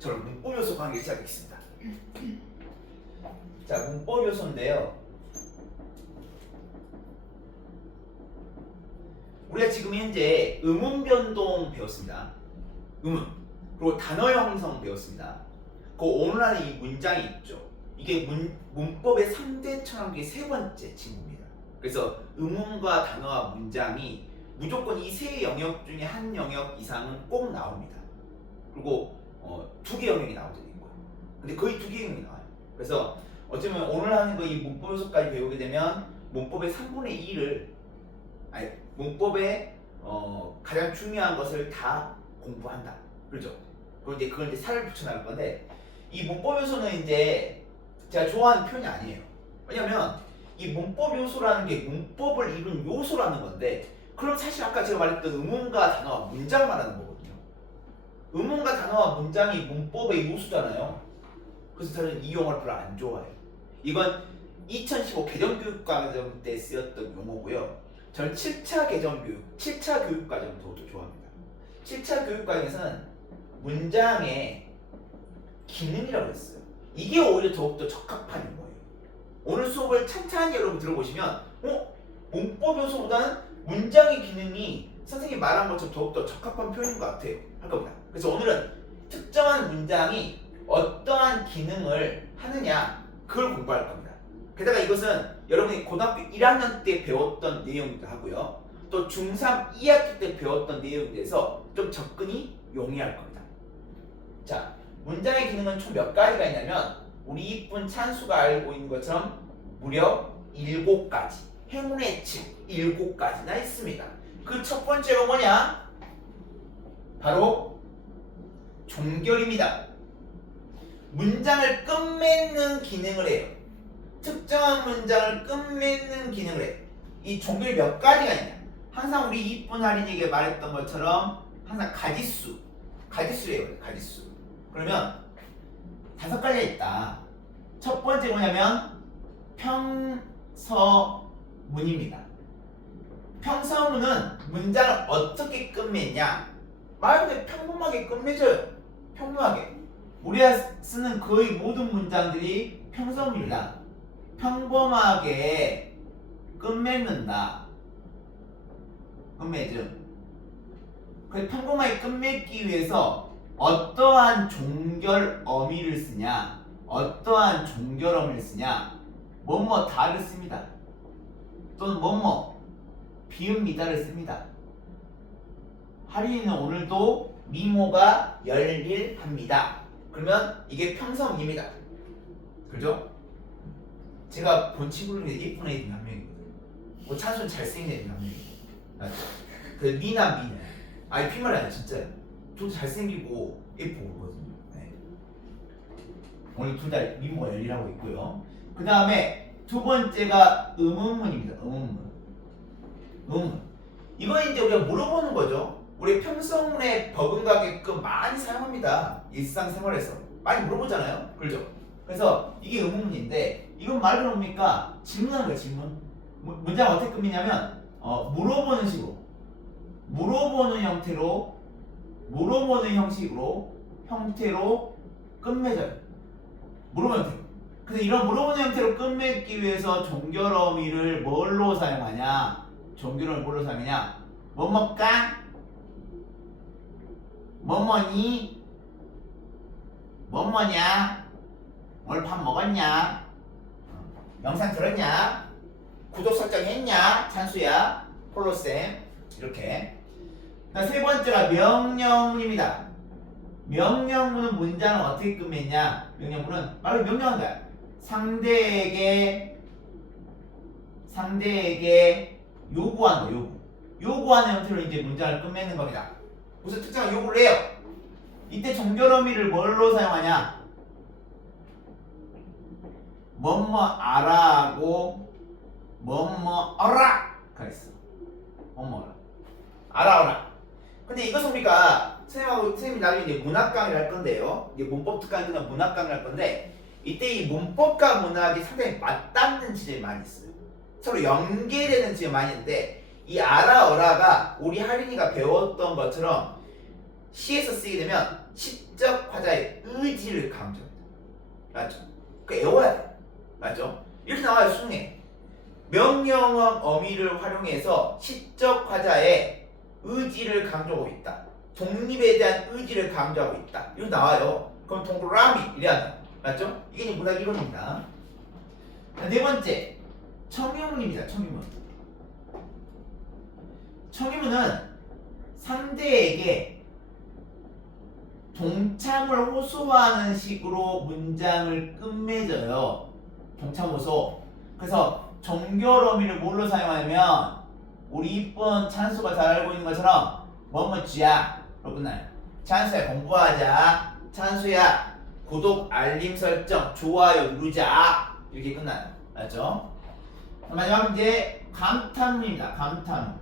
저는 문법 요소 강의 시작하겠습니다. 자, 문법 요소인데요. 우리가 지금 현재 음운 변동 배웠습니다. 음운. 그리고 단어 형성 배웠습니다. 그 오늘 하는 이 문장이 있죠. 이게 문법의 3대 철학의 세 번째 친구입니다. 그래서 음운과 단어와 문장이 무조건 이 세 영역 중에 한 영역 이상은 꼭 나옵니다. 그리고 두 개 영역이 나올 때도 있고요. 근데 거의 두 개 영역이 나와요. 그래서 어쩌면 오늘 하는 거 이 문법 요소까지 배우게 되면 문법의 3분의 2를 문법의 가장 중요한 것을 다 공부한다. 그렇죠? 그리고 이제 그걸 이제 살을 붙여 나갈 건데 이 문법 요소는 이제 제가 좋아하는 표현이 아니에요. 왜냐면 이 문법 요소라는 게 문법을 이룬 요소라는 건데 그럼 사실 아까 제가 말했던 음운과 단어와 문장 말하는 거거든요. 음운과 단어와 문장이 문법의 요소잖아요. 그래서 저는 이 용어를 별로 안 좋아해요. 이건 2015 개정교육과정 때 쓰였던 용어고요. 저는 7차 개정교육, 7차 교육과정을 더욱더 좋아합니다. 7차 교육과정에서는 문장의 기능이라고 했어요. 이게 오히려 더욱더 적합한 용어예요. 오늘 수업을 찬찬히 여러분 들어보시면 문법 요소보다는 문장의 기능이 선생님이 말한 것처럼 더욱더 적합한 표현인 것 같아요. 할 겁니다. 그래서 오늘은 특정한 문장이 어떠한 기능을 하느냐 그걸 공부할 겁니다. 게다가 이것은 여러분이 고등학교 1학년 때 배웠던 내용이기도 하고요. 또 중3 2학기 때 배웠던 내용에 대해서 좀 접근이 용이할 겁니다. 자, 문장의 기능은 총 몇 가지가 있냐면 우리 이쁜 찬수가 알고 있는 것처럼 무려 7가지 행운의 집 7가지나 있습니다. 그 첫 번째가 뭐냐? 바로 종결입니다. 문장을 끝맺는 기능을 해요. 특정한 문장을 끝맺는 기능을 해요. 이 종결이 몇 가지가 있냐? 항상 우리 이쁜 할인에게 말했던 것처럼 항상 가지수래요. 가지수. 그러면 5가지가 있다. 첫 번째 뭐냐면 평서문입니다. 평서문은 문장을 어떻게 끝맺냐? 말 그대로 평범하게 끝맺어요. 평범하게. 우리가 쓰는 거의 모든 문장들이 평서문이다. 평범하게 끝맺는다. 끝맺음. 그 평범하게 끝맺기 위해서 어떠한 종결 어미를 쓰냐? 어떠한 종결 어미를 쓰냐? 뭐뭐 다를 씁니다. 또는 뭐뭐 비읍 미다를 씁니다. 할인이는 오늘도 미모가 열일합니다. 그러면 이게 평서문입니다. 그죠? 제가 본 친구 중에 예쁜 애들이 한 명이거든요. 찬수는 잘생긴 애들이 한 명이거든요. 그 미나. 아니 핀말이 아니야 진짜. 좀 잘생기고 예쁘고 그러거든요. 네. 오늘 둘 다 미모가 열일하고 있고요. 그 다음에 두 번째가 음운문입니다. 음운. 이건 이제 우리가 물어보는 거죠. 우리 평서문에 버금가게끔 많이 사용합니다. 일상생활에서 많이 물어보잖아요. 그렇죠? 그래서 이게 음운문인데 이건 말로 뭡니까? 질문하는 거예요. 질문. 문장 어떻게 끝내냐면 물어보는 식으로 물어보는 형태로 끝맺어요. 물어보는 형태로. 그래서 이런 물어보는 형태로 끝맺기 위해서 종결 어미를 뭘로 사용하냐? 종결어를 뭘로 사용하냐? 뭐뭐까? 뭐뭐니? 뭐뭐냐? 오늘 밥 먹었냐? 영상 들었냐? 구독 설정했냐? 찬수야, 폴로쌤 이렇게. 세 번째가 명령문입니다. 명령문은 문장을 어떻게 끝맺냐? 명령문은 말로 명령한 거야. 상대에게 요구하는 거, 요구하는 형태로 이제 문장을 끝맺는 겁니다. 무슨 특정한 요구를 해요? 이때 종결 어미를 뭘로 사용하냐? 뭐뭐 알아하고 뭐뭐 어라 그랬어. 뭐뭐 알아오라. 근데 이것은 우리가 선생님이 나중에 이제 문학 강의를 할 건데요. 이제 문법 특강이 끝나면 문학 강의를 할 건데 이때 이 문법과 문학이 상당히 맞닿는 지점이 많이 있어요. 서로 연계되는 지점이 많이 있는데 이 알아어라가 우리 할인이가 배웠던 것처럼 시에서 쓰게 되면 시적 화자의 의지를 강조합니다. 맞죠? 그 외워야 돼. 맞죠? 이렇게 나와요 수능에. 명령형 어미를 활용해서 시적 화자의 의지를 강조하고 있다. 독립에 대한 의지를 강조하고 있다. 이거 나와요. 그럼 동그라미 이래야 돼. 맞죠? 이게 이제 문학 이론입니다. 네 번째 청유문입니다. 청유문. 청유문은 상대에게 동참을 호소하는 식으로 문장을 끝맺어요. 동참 호소. 그래서 종결어미를 뭘로 사용하냐면 우리 이쁜 찬수가 잘 알고 있는 것처럼 뭐뭐쥐야 로 끝나요. 찬수야 공부하자. 찬수야 구독 알림 설정 좋아요 누르자 이렇게 끝나요. 맞죠? 마지막 문제 감탄문입니다. 감탄문.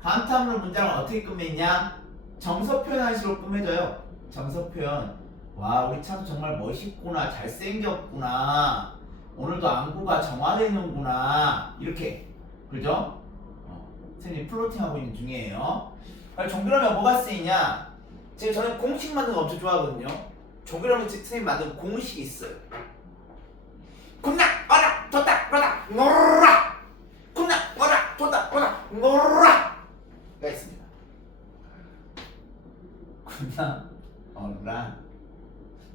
감탄문 문장을 어떻게 끝맺냐? 정서표현 식으로 끝맺어요. 정서표현. 와 우리 찬수 정말 멋있구나. 잘생겼구나. 오늘도 안구가 정화되는구나. 이렇게. 그죠? 선생님 플로팅하고 있는 중이에요. 종결하면 뭐가 쓰이냐? 저는 공식 만드는 거 엄청 좋아하거든요. 종결하면 선생님 만든 공식이 있어요. 굽나 어라 뒀다 뒀다 놀라. 굽나 어라 뒀다 뒀다 놀라 가 있습니다. 굽나 어라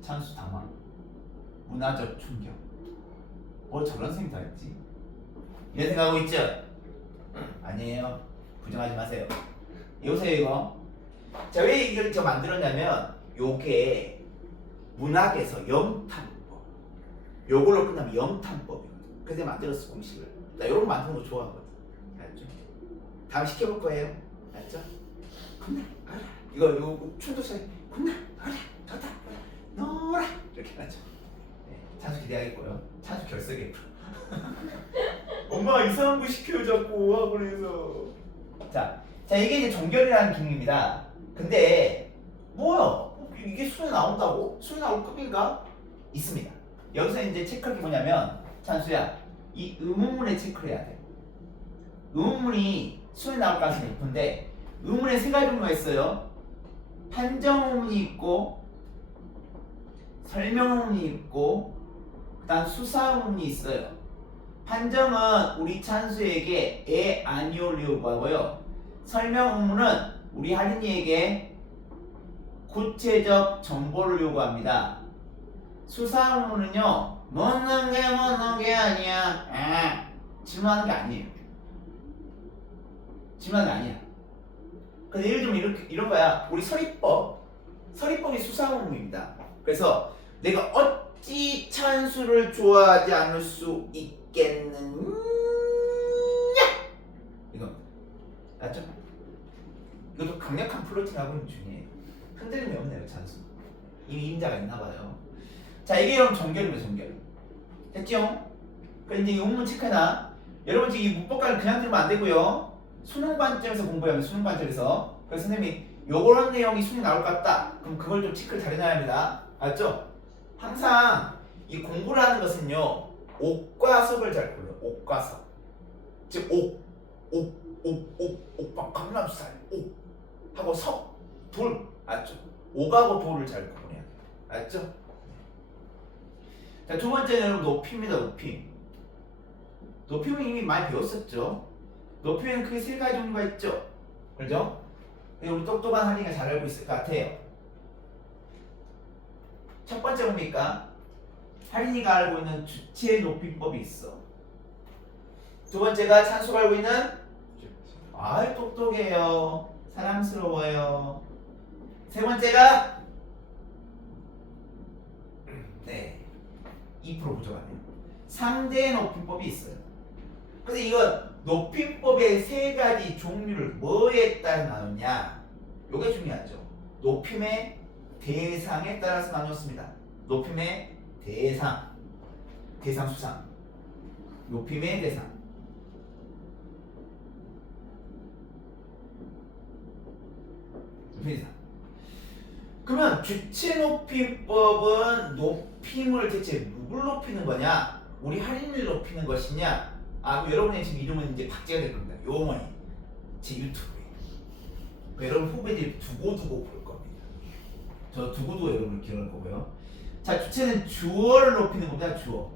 찬수 당황 문화적 충격. 뭐 저런 선생님 다 했지? 이런 생각하고 있죠? 아니에요. 부정하지 마세요. 여보세요 이거. 자 왜 이걸 저 만들었냐면 요게 문학에서 영탄법. 요걸로 끝나면 영탄법이거든. 그래서 만들었어 공식을. 나 요런 거 만드는 거 좋아하거든. 알죠? 다음 시켜볼 거예요. 알죠? 겁나 알아. 이거 춤도 잘 겁나 알아. 좋다. 놀아. 이렇게 하죠. 네, 찬수 기대하겠고요. 찬수 결석이고. 엄마 이상한 거 시켜요 자꾸 학원에서. 자 이게 이제 종결이라는 기능입니다. 근데 뭐야? 이게 수능에 나온다고? 수능에 나올 급인가? 있습니다. 여기서 이제 체크할 게 뭐냐면 찬수야 이 의문문에 체크를 해야 돼. 의문문이 수능에 나올 가능성이 높은데 의문에 세 가지 종류가 있어요. 판정 의문이 있고 설명 의문이 있고 그다음 수사 의문이 있어요. 판정은 우리 찬수에게 에 아니오려고 하고요. 설명 의문은 우리 할인이에게 구체적 정보를 요구합니다. 수사 의문은요 묻는 게 아니야. 질문하는 게 아니에요. 질문하는 게 아니야. 근데 예를 들면 이런 거야. 우리 서리법이 수사 의문입니다. 그래서 내가 어찌 찬수를 좋아하지 않을 수 있겠느냐? 이거 맞죠? 이것도 강력한 플로팅하고 있는 중이에요. 흔들림이 없네요 찬수. 이미 임자가 있나봐요. 자 이게 그럼 정결입니다. 정결. 됐죠? 그럼 이제 이 의문 체크해놔. 여러분 지금 이 문법과는 그냥 들으면 안 되고요. 수능 관점에서 공부해야 합니다. 수능 관점에서. 그래서 선생님이 요런 내용이 수능에 나올 것 같다. 그럼 그걸 좀 체크를 잘 해놔야 합니다. 알았죠? 항상 이 공부를 하는 것은요 옥과 석을 잘 골라요. 옥과 석. 즉 옥 강남스타일 옥 하고 석, 돌. 알았죠? 옥하고 돌을 잘 구분해야 돼요. 알았죠? 자, 두 번째는 높이입니다. 높임은 이미 많이 배웠었죠. 높이에는 크게 세 가지 종류가 있죠. 그죠? 우리 똑똑한 할인이가 잘 알고 있을 것 같아요. 첫 번째 뭡니까? 할인이가 알고 있는 주체 높이법이 있어. 두 번째가 찬수가 알고 있는 아이 똑똑해요. 사랑스러워요. 세 번째가 2% 부족하네요. 상대 높임법이 있어요. 근데 이건 높임법의 세 가지 종류를 뭐에 따라 나누냐? 요게 중요하죠. 높임의 대상에 따라서 나눴습니다. 높임의 대상, 대상 수상, 높임의 대상. 높임의 대상. 그러면 주체 높임법은 높임을 대체 누굴 높이는 거냐? 우리 할인을 높이는 것이냐? 그럼 여러분의 지금 이름은 이제 박제가 될 겁니다. 요 어머니 제 유튜브에 여러분 후배들이 두고두고 볼 겁니다. 저 두고두고 여러분 기억할 거고요. 자, 주체는 주어를 높이는 겁니다. 주어.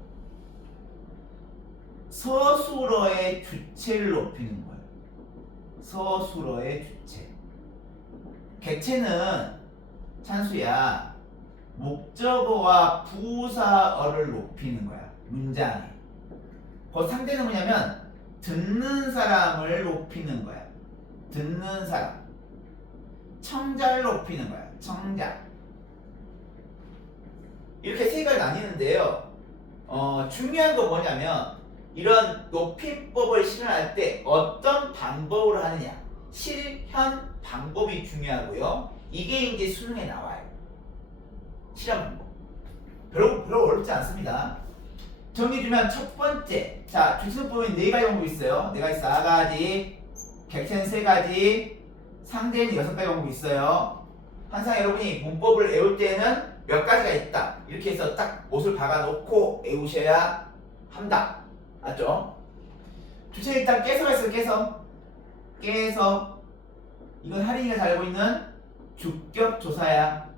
서술어의 주체를 높이는 거예요. 서술어의 주체. 객체는 찬수야. 목적어와 부사어를 높이는 거야. 문장에. 그 상대는 뭐냐면 듣는 사람을 높이는 거야. 듣는 사람. 청자를 높이는 거야. 청자. 이렇게 세 가지 나뉘는데요. 중요한 건 뭐냐면 이런 높임법을 실현할 때 어떤 방법으로 하느냐. 실현 방법이 중요하고요. 이게 이제 수능에 나와요. 실현 방법. 별로 어렵지 않습니다. 정리해주면 첫 번째. 자, 주체법은 네 가지 방법이 있어요. 네 가지 4가지. 객체는 3가지. 상대는 6가지 방법이 있어요. 항상 여러분이 문법을 외울 때는 몇 가지가 있다. 이렇게 해서 딱 못을 박아놓고 외우셔야 한다. 맞죠? 주체 일단 깨서가 있어요. 깨서. 이건 할인이가 잘 알고 있는 주격조사야.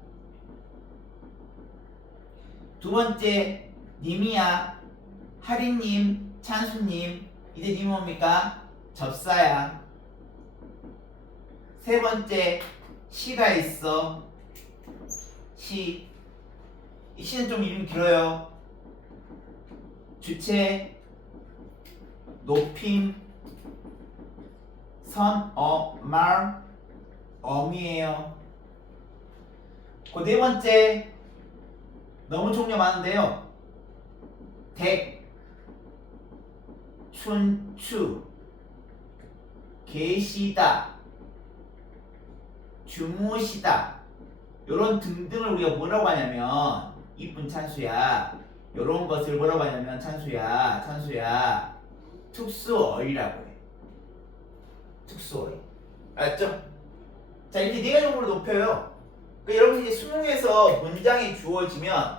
두 번째 님이야. 할인님, 찬수님. 이제 님은 뭡니까? 접사야. 세 번째 시가 있어. 시. 이 시는 좀 이름이 길어요. 주체, 높임, 선, 말, 어미예요. 그 네 번째 너무 종류 많은데요. 댁, 춘추, 계시다, 주무시다. 요런 등등을 우리가 뭐라고 하냐면 이쁜 찬수야. 요런 것을 뭐라고 하냐면 찬수야. 특수어휘라고 해. 특수어휘. 알았죠? 자, 이렇게 네 가지 정도로 높여요. 그러니까 여러분 이제 수능에서 문장이 주어지면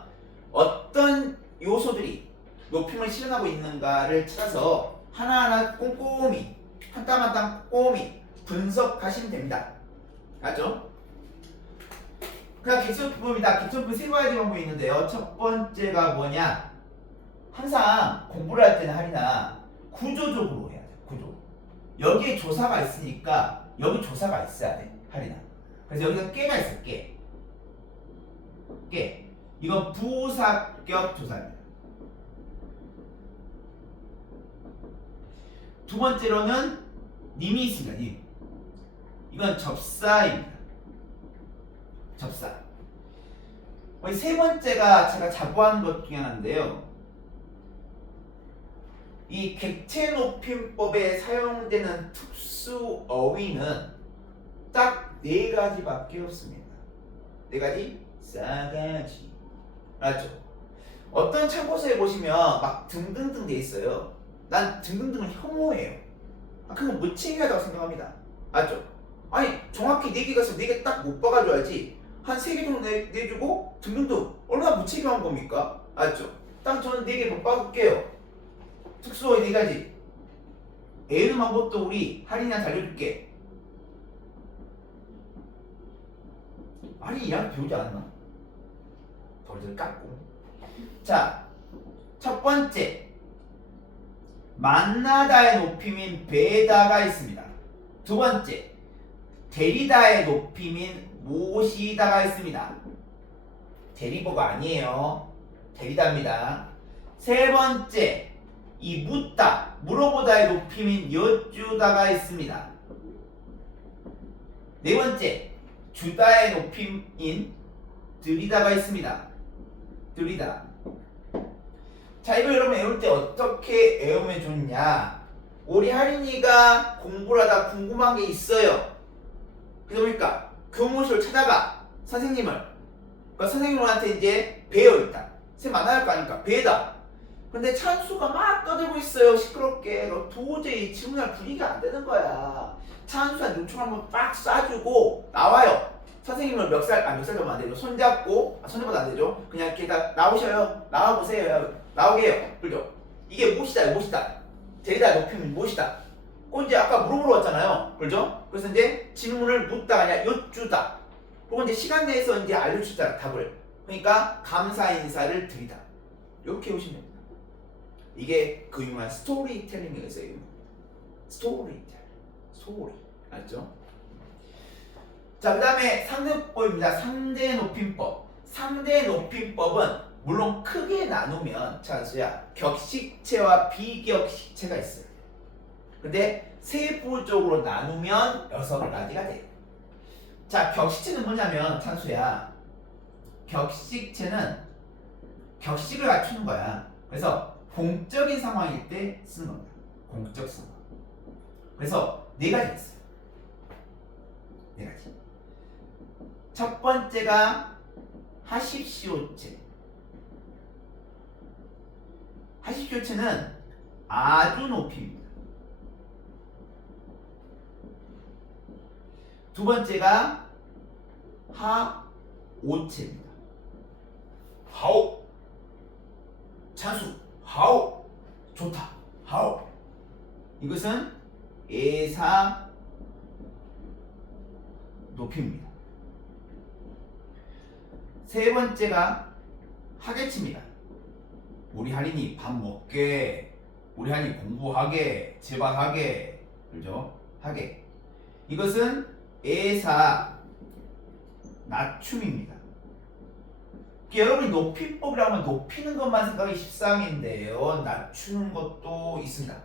어떤 요소들이 높임을 실현하고 있는가를 찾아서 하나하나 꼼꼼히 한 땀 한 땀 꼼꼼히 분석하시면 됩니다. 알죠? 그냥 객체표입니다. 객체표 세 가지 방법이 있는데요. 첫 번째가 뭐냐? 항상 공부를 할 때는 할인아 구조적으로 해야 돼. 구조. 여기에 조사가 있으니까 여기 조사가 있어야 돼. 할인아. 그래서 여기가 깨가 있어. 깨. 이건 부사격 조사입니다. 두 번째로는 님이 있습니다. 님. 이건 접사입니다. 접사. 세 번째가 제가 자주 하는 것 중에 하나인데요. 이 객체 높임법에 사용되는 특수 어휘는 딱 네 가지밖에 없습니다. 네 가지? 4가지. 알았죠? 어떤 참고서에 보시면 막 등등등 돼 있어요. 난 등등등을 혐오해요. 그건 무책임하다고 생각합니다. 알았죠? 아니 정확히 4개가 있으면 4개 딱 못 박아줘야지. 한 3개 정도 내주고 등등등 얼마나 무책임한 겁니까? 알았죠? 딱 저는 4개 못 박을게요. 특수어휘 4가지. 애는 방법도 우리 할인이한테 알려줄게. 할인이랑 배우지 않았나? 벌들 깎고. 자, 첫 번째 만나다의 높임인 베다가 있습니다. 두 번째 데리다의 높임인 모시다가 있습니다. 데리버가 아니에요. 데리다입니다. 세 번째 이 묻다, 물어보다의 높임인 여쭈다가 있습니다. 네 번째 주다의 높임인 들이다가 있습니다. 들이다. 자, 이거 여러분 외울 때 어떻게 외우면 좋냐? 우리 할인이가 공부를 하다 궁금한 게 있어요. 그래서 그러니까 교무실 찾아가. 선생님을. 그러니까 선생님한테 이제 배워 있다. 선생님 만나야 할 거 아닙니까? 배다. 근데 찬수가 막 떠들고 있어요. 시끄럽게. 도저히 질문할 분위기가 안 되는 거야. 찬수한테 요청 한번 빡 쏴주고 나와요. 선생님을 멱살 잡으면 안 되죠. 손잡고, 손잡아도 안 되죠. 그냥 이렇게 다 나오셔요. 나와보세요. 나오게 해요. 그죠? 이게 무엇이다. 데리다 높이면 무엇이다. 이제 아까 물어보러 왔잖아요. 그죠? 그래서 이제 질문을 묻다 아니라 여쭈다. 혹은 이제 시간 내에서 이제 알려주다 답을. 그러니까 감사 인사를 드리다. 이렇게 오시면 됩니다. 이게 그 유명한 스토리텔링이었어요. 스토리텔링. 소리. 알죠? 자, 그 다음에 상대법입니다. 상대 높임법. 상대 높임법은 물론 크게 나누면 찬수야 격식체와 비격식체가 있어요. 근데 세부적으로 나누면 6가지가 돼요. 자, 격식체는 뭐냐면 찬수야 격식체는 격식을 갖추는 거야. 그래서 공적인 상황일 때 쓰는 겁니다. 공적 상황. 그래서 4가지 있어요. 4가지. 첫 번째가 하십시오체. 하십시오체는 아주 높이입니다. 두 번째가 하오체입니다. 하오. 찬수. 하오. 좋다. 하오. 이것은 애사 높이입니다. 세 번째가 하계치입니다. 우리 할인이 밥 먹게, 우리 할인이 공부하게, 제발 하게, 그죠? 하게. 이것은 애사 낮춤입니다. 여러분이 높이법이라고 하면 높이는 것만 생각이 십상인데요. 낮추는 것도 있습니다.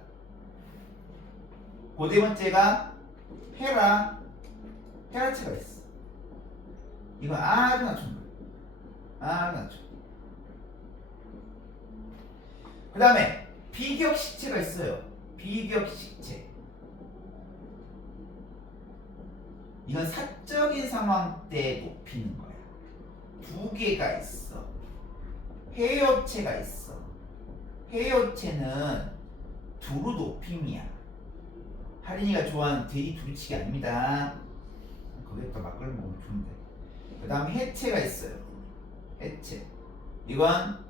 그 네 번째가 헤라체가 있어. 이건 아주 낮추는 거예요. 아주 낮춰. 그 다음에 비격식체가 있어요. 비격식체. 이건 사적인 상황 때 높이는 거야. 2개가 있어. 해여체가 있어. 해여체는 두루 높임이야. 할인이가 좋아하는 돼지 두루치기 아닙니다. 거기에 막걸리 먹으면 좋은데. 그 다음 해체가 있어요. 해체. 이건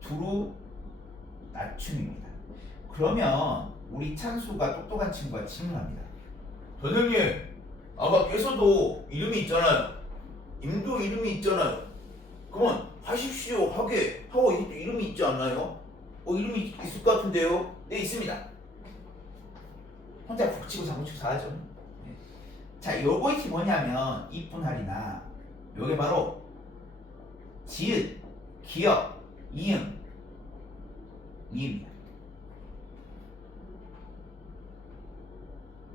두루 낮춤입니다. 그러면 우리 찬수가 똑똑한 친구가 질문합니다. 선생님, 아까 깨서도 이름이 있잖아요. 임도 이름이 있잖아요. 그러면 하십시오, 하게, 하고 이것도 이름이 있지 않나요? 이름이 있을 것 같은데요? 네, 있습니다. 혼자 북치고 장구치고 다 하죠. 네. 자, 요것이 뭐냐면 이쁜 할이나 요게 바로 지읒, 기역, 이음, 미음이야.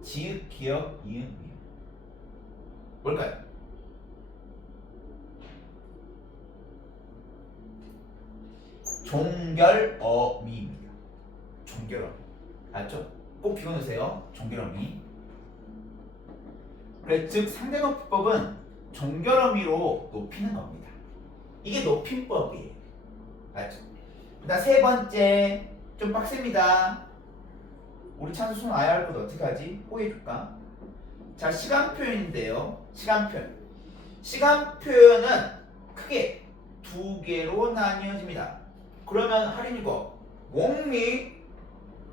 지읒, 기역, 이음, 미음. 뭘까요? 종결어미입니다. 종결어미. 알죠? 꼭 비워놓으세요. 종결어미. 그래, 즉 상대높이법은 종결어미로 높이는 겁니다. 이게 높임법이에요. 알죠? 그다음 세 번째 좀 빡셉니다. 우리 찬수 손 아야 할 것 어떻게 하지? 호해줄까? 자, 시간 표현인데요. 시간 표현. 시간 표현은 크게 2개로 나뉘어집니다. 그러면 할인이고 몽미?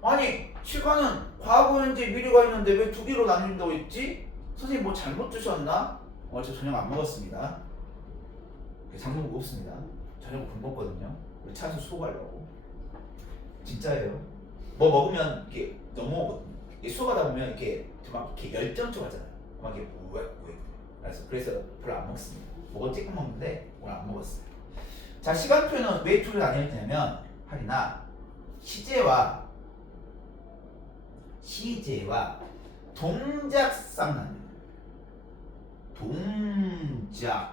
아니 시간은 과거, 현재, 미래가 있는데 왜 2개로 나뉜다고 했지? 선생님 뭐 잘못 드셨나? 저 저녁 안 먹었습니다. 장모가 없습니다. 저녁 굶었거든요. 우리 찬수 수업하려고. 진짜예요. 뭐 먹으면 이렇게 넘어오거든요. 수업하다 보면 이렇게 막 이렇게 열정적 하잖아요. 막 이렇게 우웩. 그래서 별로 안 먹습니다. 먹어 조금 먹는데 오늘 안 먹었어요. 자, 시간 표현은 왜 2개로 나뉘었냐면 할인아 시제와 동작상 나뉩니다. 동작상.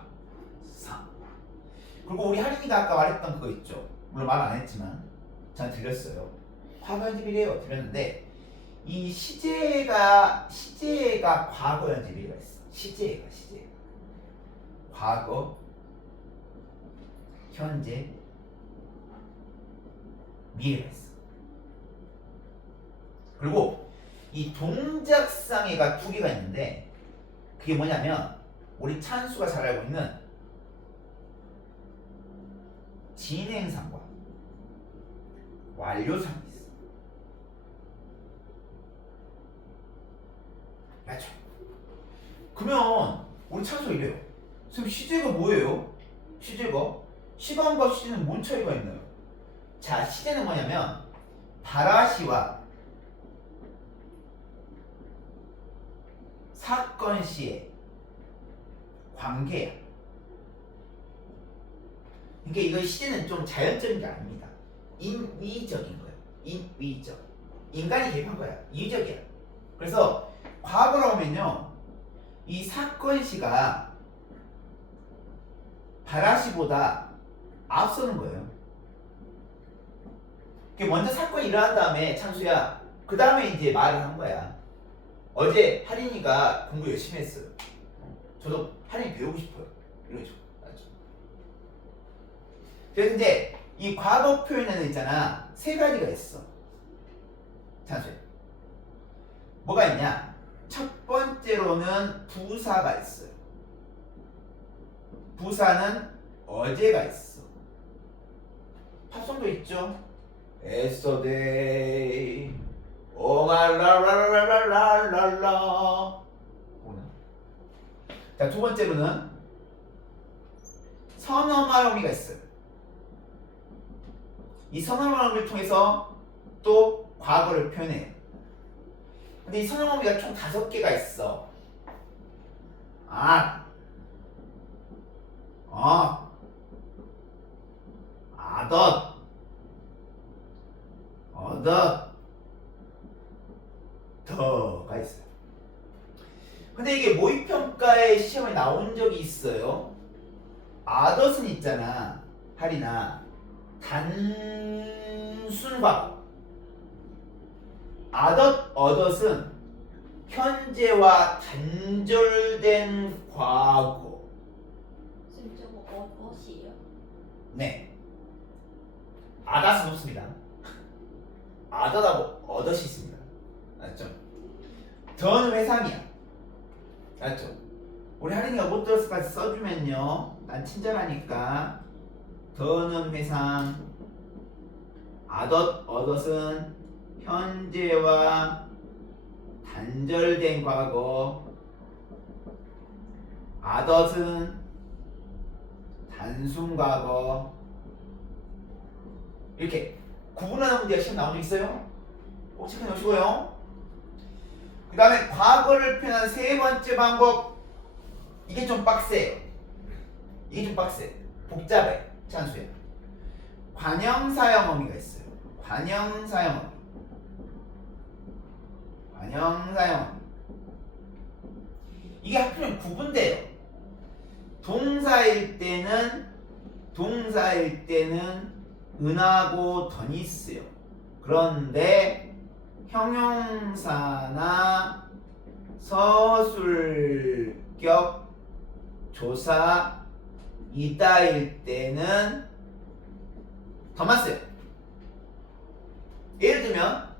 그리고 우리 할인이가 아까 말했던 그거 있죠. 물론 말 안 했지만 전 들렸어요. 과거 현재 미래요 들렸는데 이 시제가 과거 현재 미래가 있어. 시제가 과거 현재 미래가 있어. 그리고 이 동작상해가 2개가 있는데 그게 뭐냐면 우리 찬수가 잘 알고 있는 진행상과 완료상이 있어. 맞죠? 그러면 우리 찬수가 이래요. 선생님 시제가 뭐예요? 시제가 시간과 시제는 뭔 차이가 있나요? 자, 시제는 뭐냐면 바라시와 사건 시의 관계야. 그러니까 이거 시제는 좀 자연적인 게 아닙니다. 인위적인 거예요. 인위적. 인간이 개입한 거야. 인위적이야. 그래서 과거로 하면요, 이 사건 시가 바라시보다 앞서는 거예요. 먼저 사건이 일어난 다음에 찬수야, 그 다음에 이제 말을 한 거야. 어제 하린이가 공부 열심히 했어요. 저도 하린이 배우고 싶어요. 이런 식으로. 맞죠? 그래서 이제 이 과거 표현에는 있잖아, 세 가지가 있어. 찬수야. 뭐가 있냐? 첫 번째로는 부사가 있어요. 부사는 어제가 있어. 팝송도 있죠. Yesterday, oh my la la la la la la la. 자, 두 번째로는 선어말어미가 있어요. 이 선어말어미를 통해서 또 과거를 표현해요. 근데 이 선어말어미가 총 5개가 있어. 아덧, 어덧, 더가 있어요. 근데 이게 모의평가에 시험에 나온 적이 있어요. 아덧은 있잖아, 할인아, 단순과거. 아덧, 어덧은 현재와 단절된 과거. 선생님 저거 어시예요? 네. 아닷은 없습니다. 아덧하고 어덧이 있습니다. 맞죠? 더는 회상이야. 맞죠? 우리 할인이가 못 들었을까지 써주면요, 난 친절하니까. 더는 회상, 아덧, 어덧은 현재와 단절된 과거, 아덧은 단순 과거. 이렇게 구분하는 문제가 시험 나온 적 있어요? 꼭 체크해 놓으시고요. 그 다음에 과거를 표현한 세 번째 방법, 이게 좀 빡세요. 이게 좀 빡세. 복잡해. 찬수야. 관형사형 어미가 있어요. 관형사형 어미. 관형사형 어미. 이게 하필이면 구분돼요. 동사일 때는 은하고 던이 쓰요. 그런데 형용사나 서술격 조사 이따일 때는 더만 써요. 예를 들면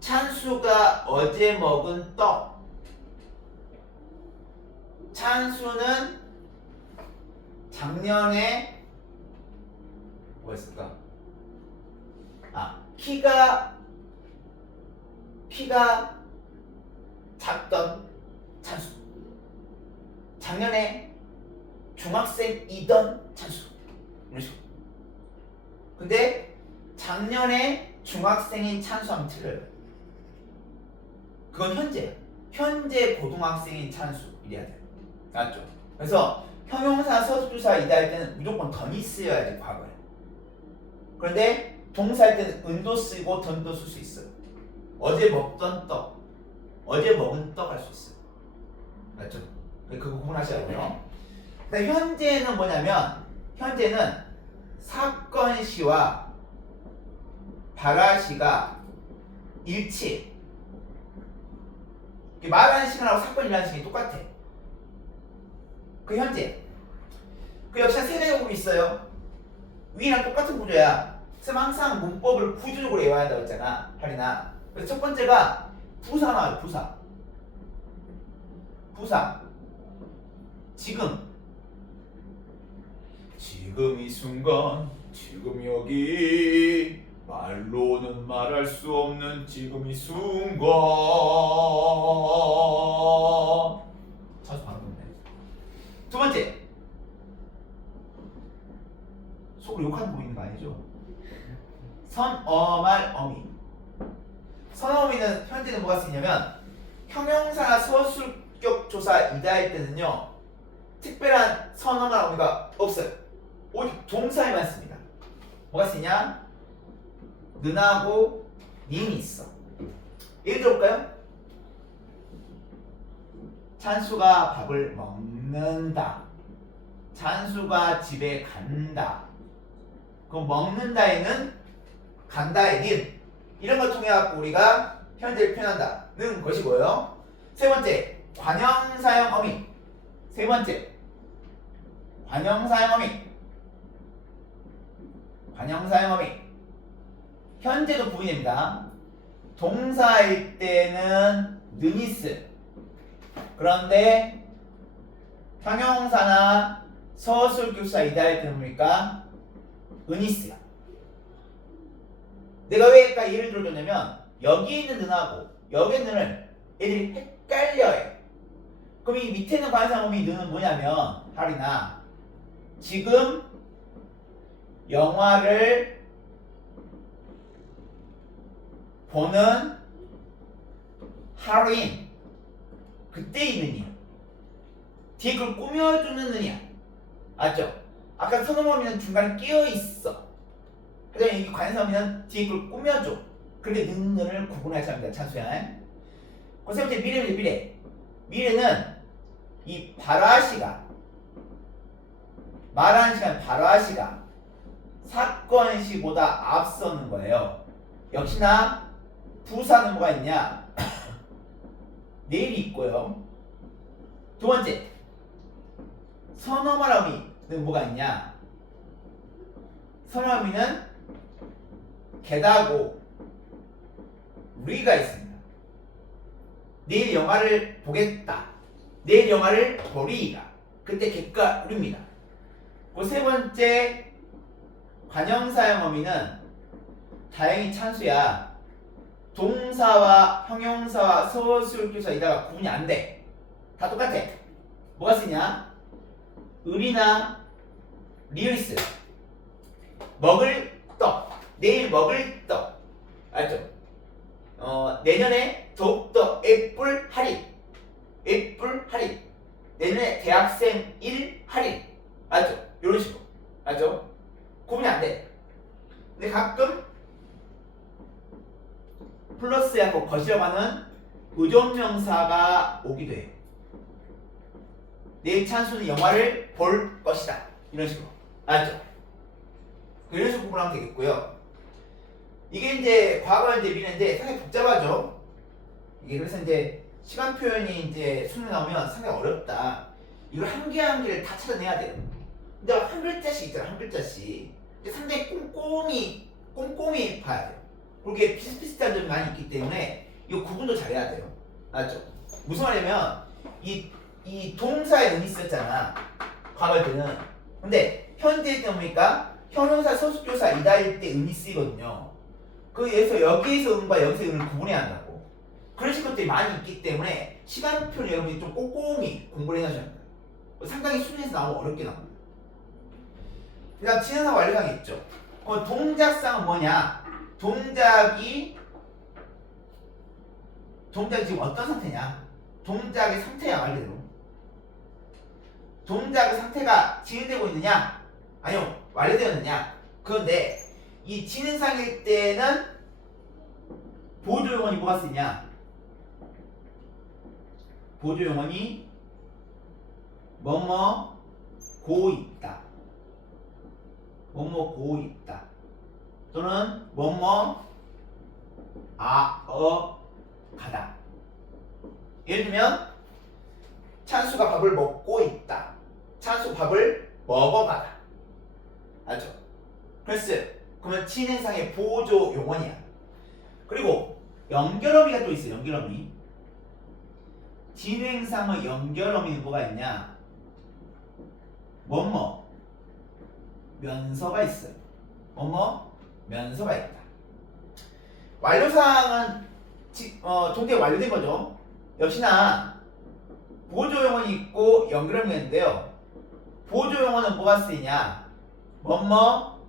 찬수가 어제 먹은 떡. 찬수는 작년에 뭐였을까? 키가 작던 찬수. 작년에 중학생이던 찬수. 이런 식으로. 근데 작년에 중학생인 찬수하면 틀려요. 그건 현재야. 현재 고등학생인 찬수 이래야 돼요. 맞죠? 그래서 형용사, 서술조사 이다할 때는 무조건 던이 쓰여야지 과거에. 그런데 동사할 때는 은도 쓰고 던도 쓸 수 있어요. 어제 먹던 떡, 어제 먹은 떡 할 수 있어요. 맞죠? 그거 구분하셔야 돼요. 근데 현재는 뭐냐면, 현재는 사건 시와 발화 시가 일치해. 말하는 시간하고 사건이 일어나는 시간이 똑같아. 그 현재. 그 역시나 세 가지 구분이 있어요. 위랑 똑같은 구조야. 쌤 항상 문법을 구조적으로 외워야 한다고 했잖아, 할인아. 그래서 첫 번째가 부사 나와요. 부사. 지금 이 순간, 지금 여기, 말로는 말할 수 없는 지금 이 순간. 선어말 어미. 선어미는 현재는 뭐가 쓰이냐면 형용사나 서술격 조사 이다할 때는요 특별한 선어말 어미가 없어요. 오직 동사에만 씁니다. 뭐가 쓰이냐? 는하고 님이 있어. 예를 들어볼까요? 찬수가 밥을 먹는다. 찬수가 집에 간다. 그럼 먹는다에는 간다의 님 이런 걸 통해 갖고 우리가 현재를 표현한다는 것이고요. 세 번째 관형사형 어미. 세 번째 관형사형 어미. 관형사형 어미. 현재도 부인입니다. 동사일 때는 느니스. 그런데 형용사나 서술교사 이다할 때는 뭡니까? 은이스야. 내가 왜 아까 예를 들어줬냐면 여기 있는 는하고 여기 있는 는을 애들이 헷갈려해. 그럼 이 밑에 있는 관사음이 는은 뭐냐면 할이나 지금 영화를 보는 하루인 그때 있는 이야. 뒤에 그걸 꾸며주는 는이야. 알죠? 아까 선어머미는 중간에 끼어있어. 하지만 이 관사어미는 뒤에 그걸 꾸며줘. 그렇게 는을 구분해서 합니다. 찬수야. 그 세 번째 미래입니다. 미래. 미래는 이 바라시가 말하는 시간 바라시가 사건시보다 앞서는 거예요. 역시나 부사는 뭐가 있냐? 내일이 있고요. 두 번째 선어말어미는 뭐가 있냐? 선어미는 게다고 리가 있습니다. 내일 영화를 보겠다. 내일 영화를 보리가 그때 겟과 리입니다. 그 세 번째 관형사형 어미는 다행히 찬수야. 동사와 형용사와 서술교사이다가 구분이 안 돼. 다 똑같아. 뭐가 쓰냐? 을이나 리을스. 먹을 떡. 내일 먹을 떡. 알죠? 내년에 더욱더 애플 할인. 애플 할인. 내년에 대학생 1 할인. 알죠? 이런 식으로. 알죠? 구분이 안 돼. 근데 가끔 플러스하고 것이라고 하는 의존명사가 오기도 해요. 내일 찬수는 영화를 볼 것이다. 이런 식으로. 알죠? 이런 식으로 구분하면 되겠고요. 이게 이제 과거 이제 미래인데 상당히 복잡하죠. 이게 그래서 이제 시간 표현이 이제 수능에 나오면 상당히 어렵다. 이걸 한 개 한 개를 다 찾아내야 돼요. 근데 한 글자씩 있잖아, 한 글자씩. 상당히 꼼꼼히 봐야 돼요. 그렇게 비슷비슷한 점이 많이 있기 때문에 이 구분도 잘해야 돼요. 알죠? 무슨 말이냐면 이 동사의 의미 썼잖아. 과거일 때는. 근데 현재일 때 뭡니까? 형용사 서술조사 이다일 때 의미 쓰이거든요. 그래서 여기에서 음과 여기서 음을 구분해야 한다고. 그런 식으로 것들이 많이 있기 때문에 시간표를 여러분이 좀 꼼꼼히 공부를 해놔야 합니다. 상당히 수능에서 나오면 어렵게 나옵니다. 그 다음 진행상 완료상이 있죠. 그 동작상은 뭐냐? 동작이 지금 어떤 상태냐? 동작의 상태야 말 그대로. 동작의 상태가 진행되고 있느냐? 아니요 완료되었느냐? 그런데 이 진행상일 때는 보조용언이 뭐가 쓰이냐? 보조용언이 뭐뭐 고 있다. 뭐뭐 고 있다. 또는 뭐뭐 가다. 예를 들면 찬수가 밥을 먹고 있다. 찬수 밥을 먹어가다. 알죠? 그래서 그러면 진행상의 보조 용언이야. 그리고 연결어미가 또 있어요. 연결어미. 진행상의 연결어미는 뭐가 있냐? 뭐뭐 면서가 있어요. 뭐뭐 면서가 있다. 완료사항은 동태 완료된 거죠. 역시나 보조용언이 있고 연결어미가 있는데요. 보조용언은 뭐가 쓰이냐? 뭐뭐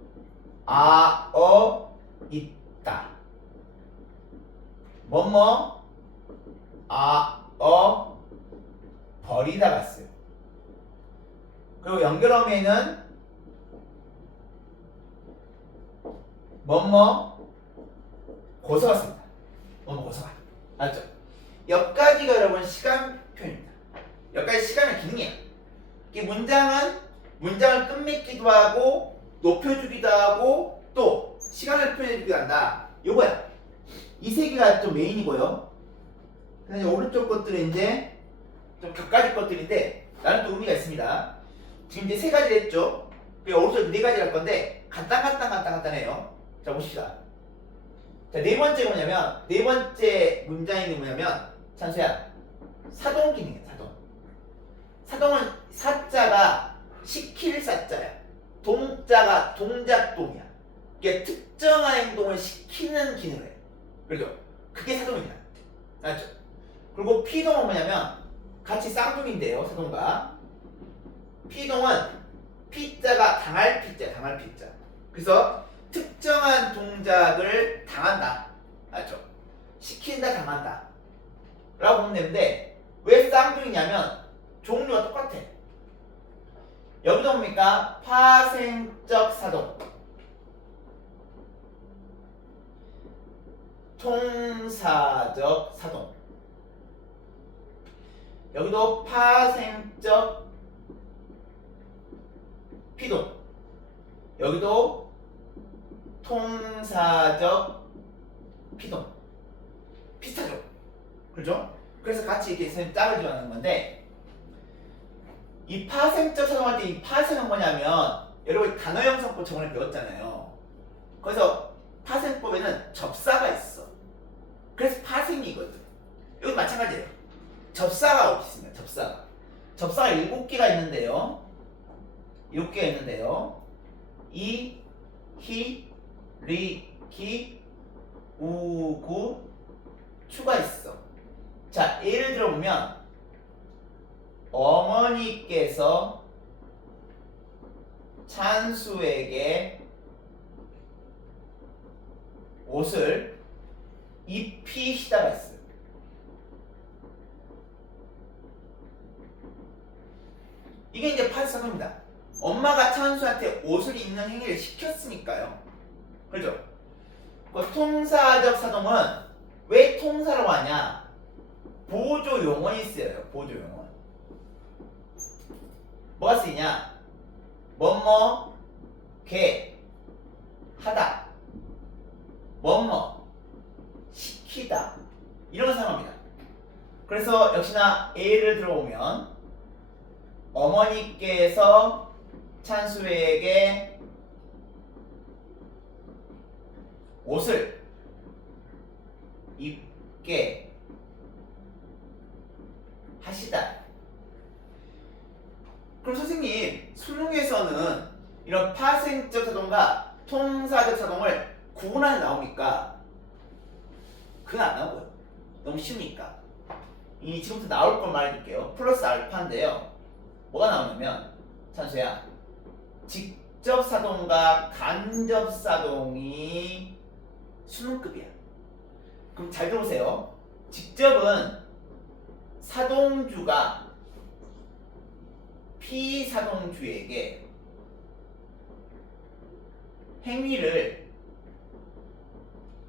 있다. 뭐뭐 버리다 갔어요. 그리고 연결어미에는 뭐뭐 고서가 씁니다. 뭐뭐 고서가. 알죠? 여기까지가 여러분 시간 표현입니다. 여기까지 시간의 기능이에요. 이 문장은 문장을 끝맺기도 하고 높여주기도 하고 또 시간을 표현해주기도 한다. 요거야. 이 세 개가 좀 메인이고요. 그다음에 오른쪽 것들은 이제 좀 격가지 것들인데 나는 또 의미가 있습니다. 지금 이제 세 가지를 했죠. 오른쪽 네 가지를 할 건데 간단해요. 자 봅시다. 자, 네 번째가 뭐냐면 네 번째 문장이 뭐냐면 찬수야 사동 기능이야. 사동은 사자가 시킬 사자야. 동자가 동작동이야. 이게 특정한 행동을 시키는 기능을 해. 그렇죠? 그게 사동입니다. 알죠? 그리고 피동은 뭐냐면 같이 쌍둥이인데요. 사동과 피동은 피자가 당할 피자, 당할 피자. 그래서 특정한 동작을 당한다. 알죠? 시킨다, 당한다. 라고 보면 되는데 왜 쌍둥이냐면 종류가 똑같아. 여기도 뭡니까? 파생적 사동, 통사적 사동. 여기도 파생적 피동. 여기도 통사적 피동. 비슷하죠? 그렇죠? 그래서 같이 이렇게 선생님 짝을 지어하는 건데 이 파생적 사동할 때 이 파생은 뭐냐면 여러분 단어 형성법 저번에 배웠잖아요. 그래서 파생법에는 접사가 있어. 그래서 파생이거든. 여기 마찬가지예요. 접사가 있습니다. 접사가 7개가 있는데요. 7개가 있는데요. 이, 히, 리, 기, 우, 구, 추가 있어. 자, 예를 들어보면 어머니께서 찬수에게 옷을 입히시다가 있어요. 이게 이제 파생입니다. 엄마가 찬수한테 옷을 입는 행위를 시켰으니까요. 그죠? 통사적 사동은 왜 통사라고 하냐? 보조 용어이 쓰여요. 보조 용어. 뭐가 쓰이냐? 뭐뭐 게 하다, 뭐뭐 시키다 이런 걸 사용합니다. 그래서 역시나 예를 들어보면 어머니께서 찬수에게 옷을 입게 하시다. 그럼 선생님 수능에서는 이런 파생적 사동과 통사적 사동을 구분하게 나옵니까? 그건 안 나오고요. 너무 쉬우니까. 이 지금부터 나올 걸 말해줄게요. 플러스 알파인데요. 뭐가 나오냐면 찬수야 직접 사동과 간접 사동이 수능급이야. 그럼 잘 들어보세요. 직접은 사동주가 피사동주에게 행위를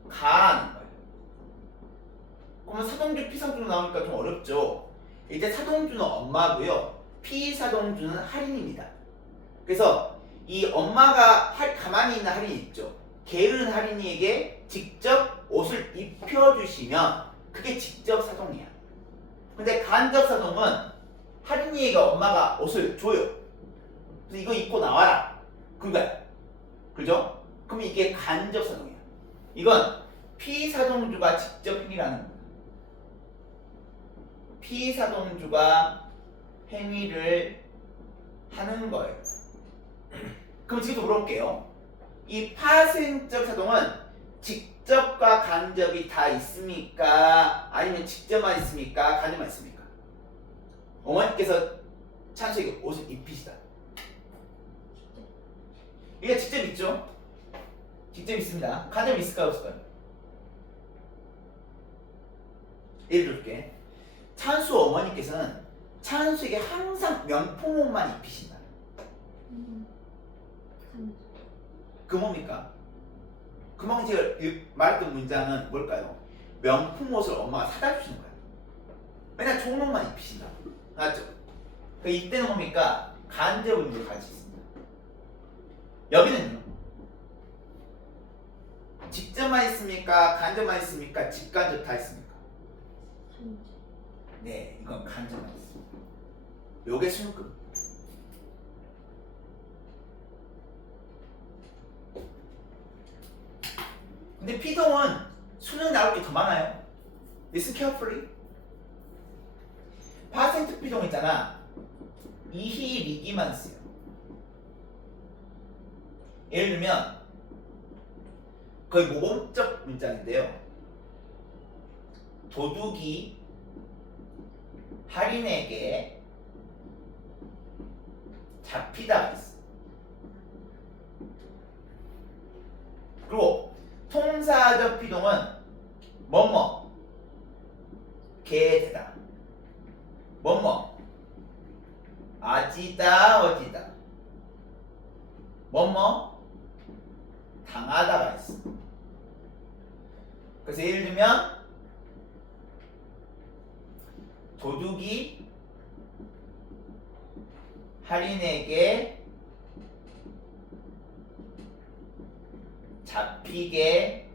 가하는 거예요. 그러면 사동주, 피사동주 나오니까 좀 어렵죠. 일단 사동주는 엄마고요. 피사동주는 할인입니다. 그래서 이 엄마가 가만히 있는 할인이 있죠. 게으른 할인이에게 직접 옷을 입혀주시면 그게 직접 사동이야. 근데 간접 사동은 할인이에게 엄마가 옷을 줘요. 그래서 이거 입고 나와라. 그거야. 그죠? 그럼 이게 간접 사동이야. 이건 피사동주가 직접 행위라는 거야. 피사동주가 행위를 하는 거예요. 그럼 지금부터 물어볼게요. 이 파생적 사동은 직접과 간접이 다 있습니까? 아니면 직접만 있습니까? 간접만 있습니까? 어머니께서 찬수에게 옷을 입히시다. 이게 직접 있죠? 직접 있습니다. 간접 있을까요 없을까요? 예를 들게 찬수 어머니께서는 찬수에게 항상 명품옷만 입히신다. 간 그 뭡니까? 그만큼 제가 말했던 문장은 뭘까요? 명품옷을 엄마가 사다 주시는 거야. 맨날 좋은 옷만 입히신다. 맞죠? 그 이때는 뭡니까? 간접 의미로 같이 있습니다. 여기는요? 직접만 있습니까? 간접만 있습니까? 직간접 다 있습니까? 간접. 네, 이건 간접만 있습니다. 요게 순금. 근데 피동은 수능 나올 게 더 많아요. Listen carefully. 파센트 피동 있잖아. 이희 리기만 써요. 예를 들면 거의 모범적 문장인데요. 도둑이 할인에게 잡히다가 있어. 그리고 통사적 피동은 뭐뭐 개되다. 뭐뭐 아지다 어지다. 뭐뭐 당하다가 있어. 그래서 예를 들면 도둑이 할인에게 잡히게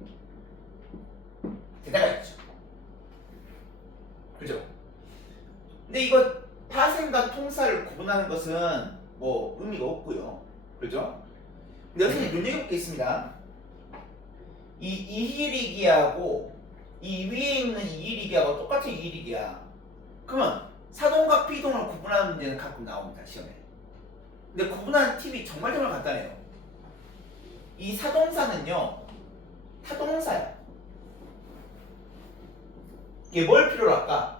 되다가 있죠. 그죠? 근데 이거 파생과 통사를 구분하는 것은 뭐 의미가 없고요. 그죠? 근데 여기서 눈여겨볼 게 있습니다. 이 이희리기하고 이 위에 있는 이희리기하고 똑같은 이희리기야. 그러면 사동과 피동을 구분하는 문제는 가끔 나옵니다. 시험에. 근데 구분하는 팁이 정말 간단해요. 이 사동사는요. 타동사야. 이게 뭘 필요로 할까?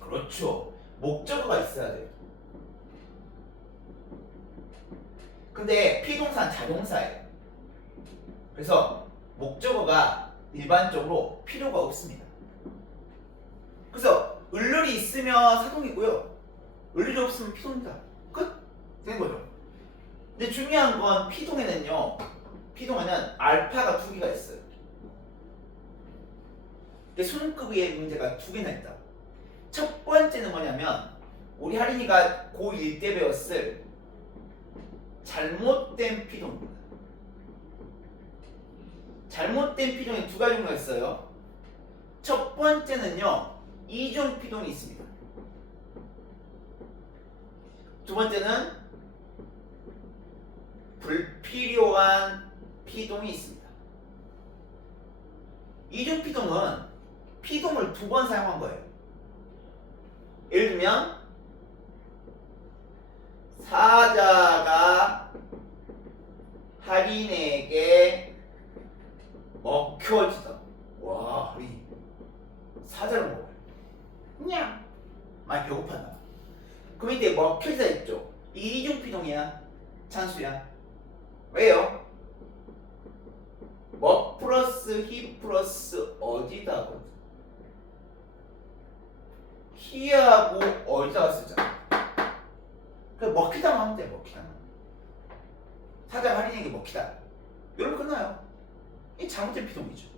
그렇죠. 목적어가 있어야 돼요. 근데 피동사는 자동사예요. 그래서 목적어가 일반적으로 필요가 없습니다. 그래서 을룰이 있으면 사동이고요. 을룰이 없으면 피동이다. 끝? 된 거죠. 근데 중요한 건 피동에는요. 피동에는 알파가 두 개가 있어요. 근데 수능급의 문제가 두 개나 있다. 첫 번째는 뭐냐면 우리 할인이가 고1 때 배웠을 잘못된 피동입니다. 잘못된 피동이 두 가지 종류가 있어요. 첫 번째는요. 이중 피동이 있습니다. 두 번째는 불필요한 피동이 있습니다. 이중 피동은 피동을 두 번 사용한 거예요. 예를 들면 사자가 할인에게 먹혀지다. 와, 할인 사자를 먹어요. 냥 많이 배고팠나? 그럼 이때 먹혀지다 있죠. 이 이중 피동이야, 찬수야. 왜요? 먹 플러스 히 플러스 어디다거든. 히하고 어디다가 쓰잖아. 그래 먹히다만 하면 돼. 먹히다만. 사자 할인에게 먹히다. 이러면 끝나요. 이 잘못된 피동이죠.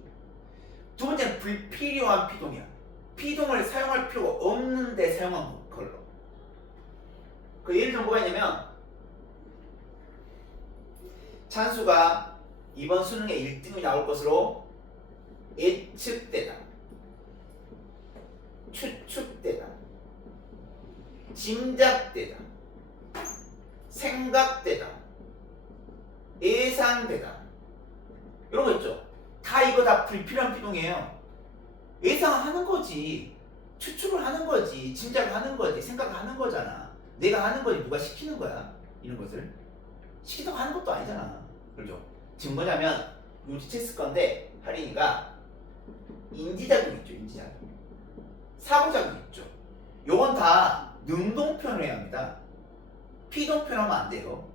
두 번째는 불필요한 피동이야. 피동을 사용할 필요가 없는데 사용한 걸로. 그 예를 들면 뭐가 있냐면 찬수가 이번 수능에 1등이 나올 것으로 예측되다, 추측되다, 짐작되다, 생각되다, 예상되다. 이런 거 있죠. 다 이거 다 불필요한 피동이에요. 예상하는 거지, 추측을 하는 거지, 짐작을 하는 거지, 생각을 하는 거잖아. 내가 하는 거지 누가 시키는 거야. 이런 것을 시키다고 하는 것도 아니잖아. 그렇죠? 지금 뭐냐면 눈치챘을 건데 할인이가 인지작용 있죠. 인지작용, 사고작용 있죠. 요건 다 능동 표현을 해야 합니다. 피동 표현하면 안 돼요.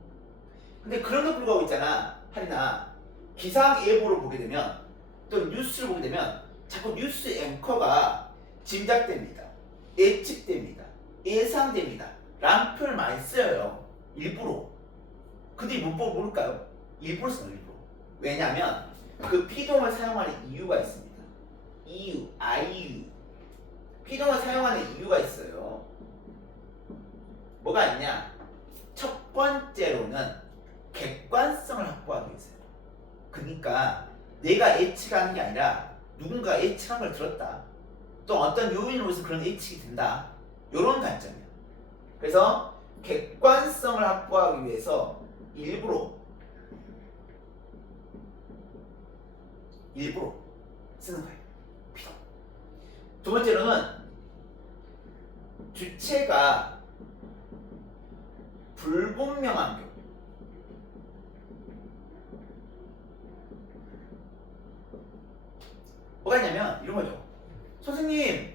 근데 그럼에도 불구하고 있잖아, 할인아. 기상 예보를 보게 되면 또 뉴스를 보게 되면 자꾸 뉴스 앵커가 짐작됩니다. 예측됩니다. 예상됩니다. 라는 표현을 많이 써요. 일부러. 근데 이 문법을 모를까요? 일부러 써요, 일부러. 왜냐하면 그 피동을 사용하는 이유가 있습니다. 이유, 아이유. 피동을 사용하는 이유가 있어요. 뭐가 있냐? 첫 번째로는 객관성을 확보하기 위해서요. 그러니까 내가 예측하는 게 아니라 누군가 예측한 걸 들었다. 또 어떤 요인으로서 그런 예측이 된다. 이런 관점이야. 그래서 객관성을 확보하기 위해서 일부러 쓰는 거예요. 피동. 두 번째로는 주체가 불분명한 경우. 뭐가 있냐면 이런 거죠. 선생님,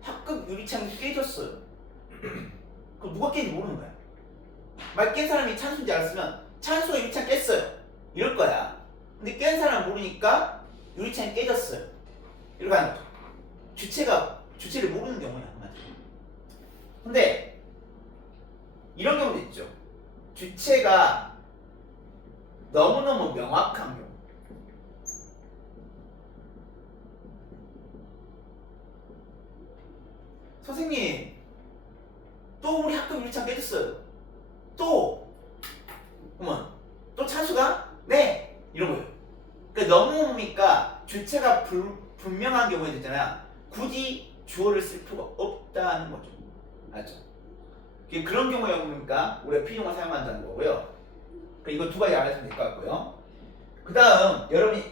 학급 유리창이 깨졌어요. 그럼 누가 깼는지 모르는 거야. 말 깬 사람이 찬수인지 알았으면 찬수가 유리창 깼어요. 이럴 거야. 근데 깬 사람은 모르니까 유리창이 깨졌어요. 이렇게 하는 거죠. 주체를 모르는 경우야, 한마디로. 근데 이런 경우도 있죠. 주체가 너무너무 명확한 경우. 선생님, 또 우리 학급 유리창 깨졌어요. 또 찬수가? 네! 이런 거예요. 그러니까 너무 뭡니까? 주체가 분명한 경우에 있잖아. 굳이 주어를 쓸 필요가 없다는 거죠. 알죠? 그런 경우에 뭡니까? 우리가 피동을 사용한다는 거고요. 이거 두 가지 알아주면 될 것 같고요. 그 다음 여러분이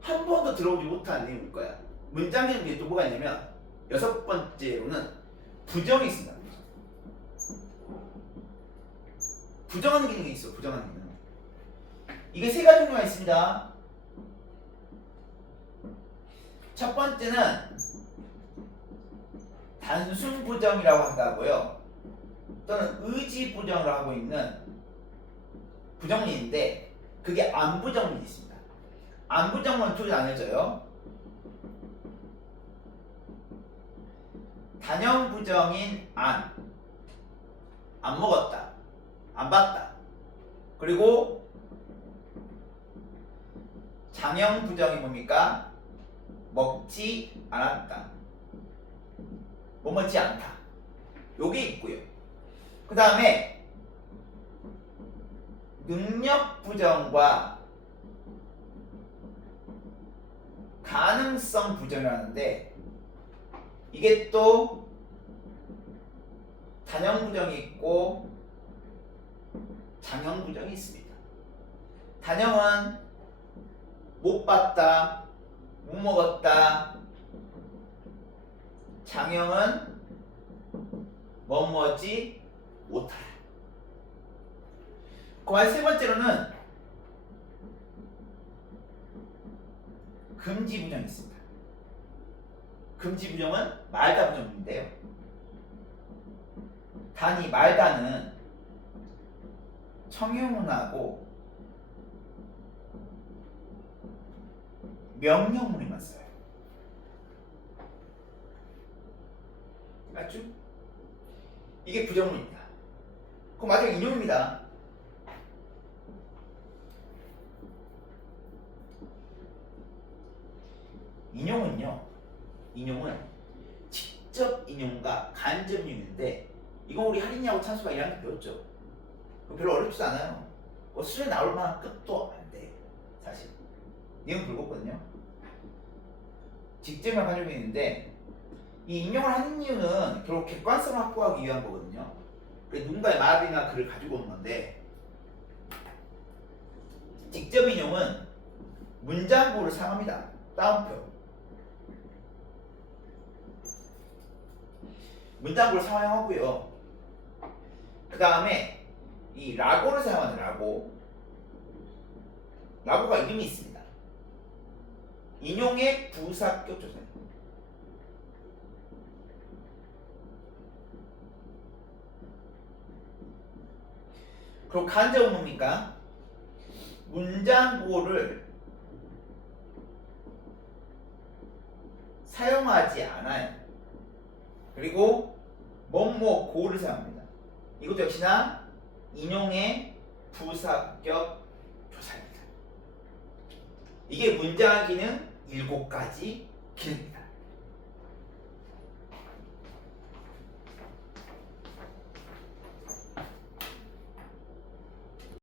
한 번도 들어오지 못한 내용일 거야. 문장 기능에 또 뭐가 있냐면 여섯 번째로는 부정이 있습니다. 부정하는 기능이 있어. 부정하는 기능. 이게 세 가지 종류가 있습니다. 첫 번째는 단순 부정이라고 한다고요. 또는 의지 부정을 하고 있는 부정문인데 그게 안부정문이 있습니다. 안부정문은 둘이 나눠져요. 단형 부정인 안 먹었다, 안 봤다. 그리고 장형 부정이 뭡니까? 먹지 않았다, 뭐 먹지 않다. 요게 있고요. 그 다음에 능력 부정과 가능성 부정이라는데 이게 또 단형 부정이 있고 장형 부정이 있습니다. 단형은 못 봤다, 못 먹었다. 장형은 뭐뭐지 못하다. 그만 세 번째로는 금지 부정이 있습니다. 금지 부정은 말다 부정인데요. 단이 말다는 청유문하고 명령문에만 써요. 맞죠? 이게 부정문입니다. 그럼 마지막 인용입니다. 인용은 직접 인용과 간접 인용인데 이건 우리 할인이하고 찬수가 1학년 배웠죠. 별로 어렵지도 않아요. 수련에 나올 만한 끝도 안 돼요. 사실 내용 불겁거든요. 직접만 가지고 있는데 이 인용을 하는 이유는 결국 객관성을 확보하기 위한 거거든요. 그래서 누군가의 말이나 글을 가지고 오는 건데 직접 인용은 문장구를 사용합니다. 따옴표. 문장구를 사용하고요. 그 다음에 이 라고를 사용하는 라고가 이름이 있습니다. 인용의 부사격 조사. 그리고 간접은 뭡니까? 문장 보호를 사용하지 않아요. 그리고 뭐뭐 고를 사용합니다. 이것도 역시나 인용의 부사격 조사입니다. 이게 문장 기능 7가지 기능입니다.